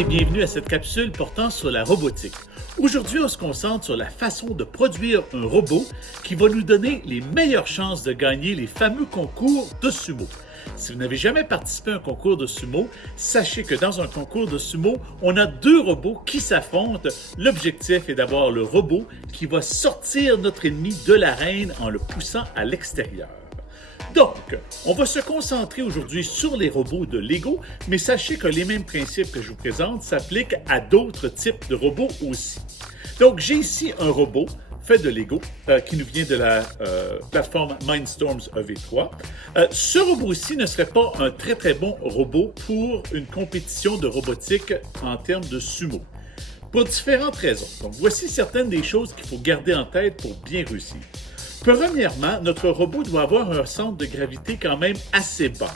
et bienvenue à cette capsule portant sur la robotique. Aujourd'hui, on se concentre sur la façon de produire un robot qui va nous donner les meilleures chances de gagner les fameux concours de sumo. Si vous n'avez jamais participé à un concours de sumo, sachez que dans un concours de sumo, on a deux robots qui s'affrontent. L'objectif est d'avoir le robot qui va sortir notre ennemi de l'arène en le poussant à l'extérieur. Donc, on va se concentrer aujourd'hui sur les robots de Lego, mais sachez que les mêmes principes que je vous présente s'appliquent à d'autres types de robots aussi. Donc, j'ai ici un robot fait de Lego qui nous vient de la plateforme Mindstorms EV3. Ce robot-ci ne serait pas un très bon robot pour une compétition de robotique en termes de sumo, pour différentes raisons. Donc, voici certaines des choses qu'il faut garder en tête pour bien réussir. Premièrement, notre robot doit avoir un centre de gravité quand même assez bas.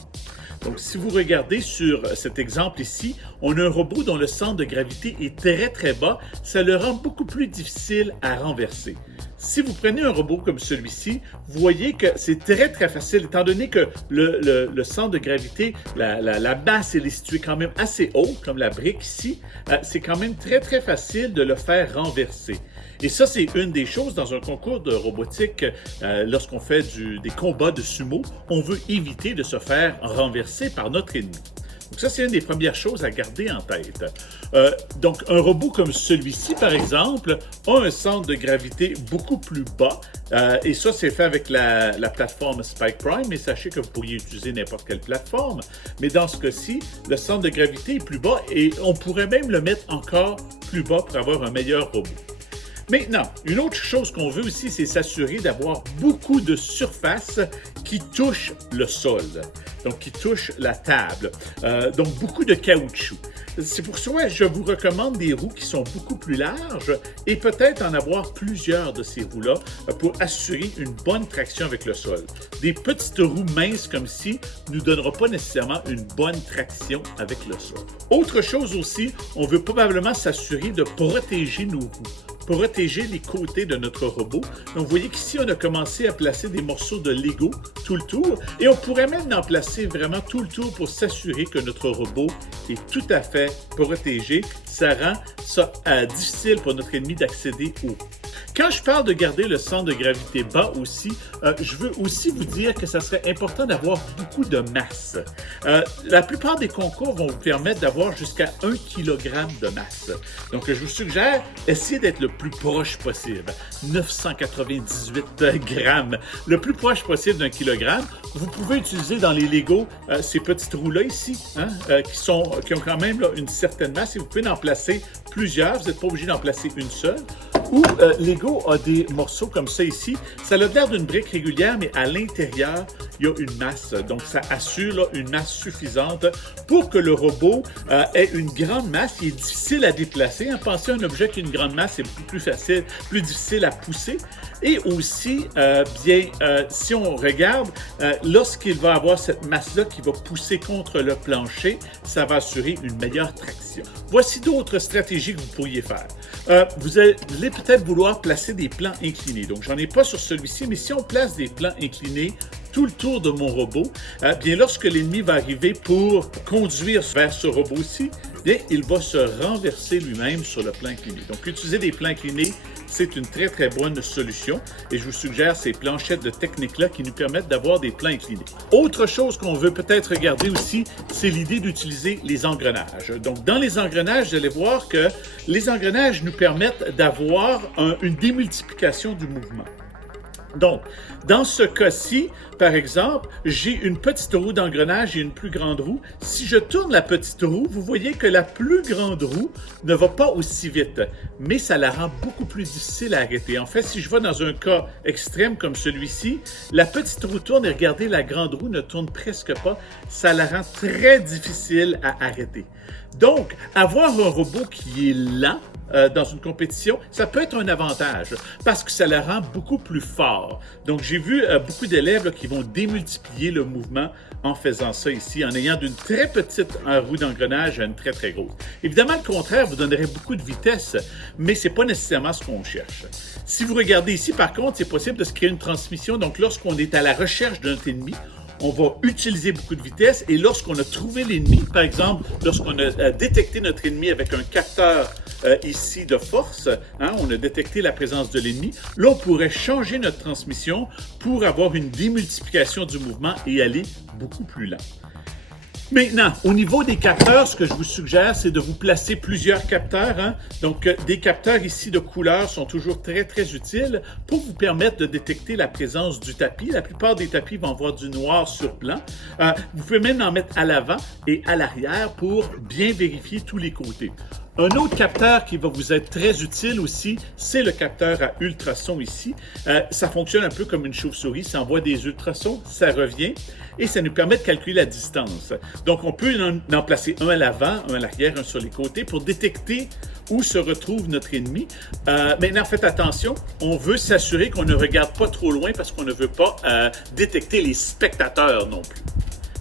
Donc, si vous regardez sur cet exemple ici, on a un robot dont le centre de gravité est très bas. Ça le rend beaucoup plus difficile à renverser. Si vous prenez un robot comme celui-ci, vous voyez que c'est très facile, étant donné que le centre de gravité, la base, elle est située quand même assez haut, comme la brique ici. C'est quand même très facile de le faire renverser. Et ça, c'est une des choses dans un concours de robotique, lorsqu'on fait des combats de sumo, on veut éviter de se faire renverser par notre ennemi. Donc ça, c'est une des premières choses à garder en tête. Donc, un robot comme celui-ci, par exemple, a un centre de gravité beaucoup plus bas. Et ça, c'est fait avec la plateforme Spike Prime. Mais sachez que vous pourriez utiliser n'importe quelle plateforme. Mais dans ce cas-ci, le centre de gravité est plus bas et on pourrait même le mettre encore plus bas pour avoir un meilleur robot. Maintenant, une autre chose qu'on veut aussi, c'est s'assurer d'avoir beaucoup de surface qui touche le sol, donc qui touche la table, donc beaucoup de caoutchouc. C'est pour ça que je vous recommande des roues qui sont beaucoup plus larges et peut-être en avoir plusieurs de ces roues-là pour assurer une bonne traction avec le sol. Des petites roues minces comme ci ne nous donneront pas nécessairement une bonne traction avec le sol. Autre chose aussi, on veut probablement s'assurer de protéger nos roues, protéger les côtés de notre robot. Donc, vous voyez qu'ici, on a commencé à placer des morceaux de Lego tout le tour et on pourrait même en placer vraiment tout le tour pour s'assurer que notre robot est tout à fait protégé. Ça rend ça difficile pour notre ennemi d'accéder au haut. Quand je parle de garder le centre de gravité bas aussi, je veux aussi vous dire que ça serait important d'avoir beaucoup de masse. La plupart des concours vont vous permettre d'avoir jusqu'à 1 kg de masse. Donc, je vous suggère, essayez d'être le plus proche possible. 998 grammes, le plus proche possible d'un kilogramme. Vous pouvez utiliser dans les Lego ces petites roues-là ici, qui ont quand même là, une certaine masse et vous pouvez en placer plusieurs. Vous n'êtes pas obligé d'en placer une seule. Ou Lego a des morceaux comme ça ici. Ça a l'air d'une brique régulière, mais à l'intérieur, il y a une masse. Donc, ça assure là, une masse suffisante pour que le robot ait une grande masse. Il est difficile à déplacer. Pensez à un objet qui a une grande masse, c'est beaucoup plus facile, plus difficile à pousser. Et aussi, si on regarde, lorsqu'il va avoir cette masse-là qui va pousser contre le plancher, ça va assurer une meilleure traction. Voici d'autres stratégies que vous pourriez faire. Vous allez peut-être vouloir placer des plans inclinés. Donc, j'en ai pas sur celui-ci, mais si on place des plans inclinés tout le tour de mon robot, bien lorsque l'ennemi va arriver pour conduire vers ce robot-ci, bien, il va se renverser lui-même sur le plan incliné. Donc, utiliser des plans inclinés, c'est une très bonne solution et je vous suggère ces planchettes de technique-là qui nous permettent d'avoir des plans inclinés. Autre chose qu'on veut peut-être regarder aussi, c'est l'idée d'utiliser les engrenages. Donc, dans les engrenages, vous allez voir que les engrenages nous permettent d'avoir une démultiplication du mouvement. Donc, dans ce cas-ci, par exemple, j'ai une petite roue d'engrenage et une plus grande roue. Si je tourne la petite roue, vous voyez que la plus grande roue ne va pas aussi vite, mais ça la rend beaucoup plus difficile à arrêter. En fait, si je vais dans un cas extrême comme celui-ci, la petite roue tourne et regardez, la grande roue ne tourne presque pas. Ça la rend très difficile à arrêter. Donc, avoir un robot qui est lent, dans une compétition, ça peut être un avantage parce que ça la rend beaucoup plus fort. Donc, j'ai vu beaucoup d'élèves qui vont démultiplier le mouvement en faisant ça ici, en ayant d'une très petite roue d'engrenage à une très grosse. Évidemment, le contraire vous donnerait beaucoup de vitesse, mais ce n'est pas nécessairement ce qu'on cherche. Si vous regardez ici, par contre, c'est possible de se créer une transmission. Donc, lorsqu'on est à la recherche de notre ennemi, on va utiliser beaucoup de vitesse et lorsqu'on a trouvé l'ennemi, par exemple, lorsqu'on a détecté notre ennemi avec un capteur ici de force, hein, on a détecté la présence de l'ennemi, là on pourrait changer notre transmission pour avoir une démultiplication du mouvement et aller beaucoup plus lent. Maintenant, au niveau des capteurs, ce que je vous suggère, c'est de vous placer plusieurs capteurs. Hein? Donc, des capteurs ici de couleur sont toujours très, très utiles pour vous permettre de détecter la présence du tapis. La plupart des tapis vont avoir du noir sur blanc. Vous pouvez même en mettre à l'avant et à l'arrière pour bien vérifier tous les côtés. Un autre capteur qui va vous être très utile aussi, c'est le capteur à ultrasons ici. Ça fonctionne un peu comme une chauve-souris, ça envoie des ultrasons, ça revient et ça nous permet de calculer la distance. Donc, on peut en placer un à l'avant, un à l'arrière, un sur les côtés pour détecter où se retrouve notre ennemi. Maintenant, faites attention, on veut s'assurer qu'on ne regarde pas trop loin parce qu'on ne veut pas détecter les spectateurs non plus.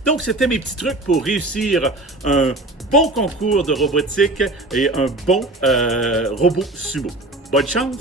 Donc, c'était mes petits trucs pour réussir un bon concours de robotique et un bon robot sumo. Bonne chance!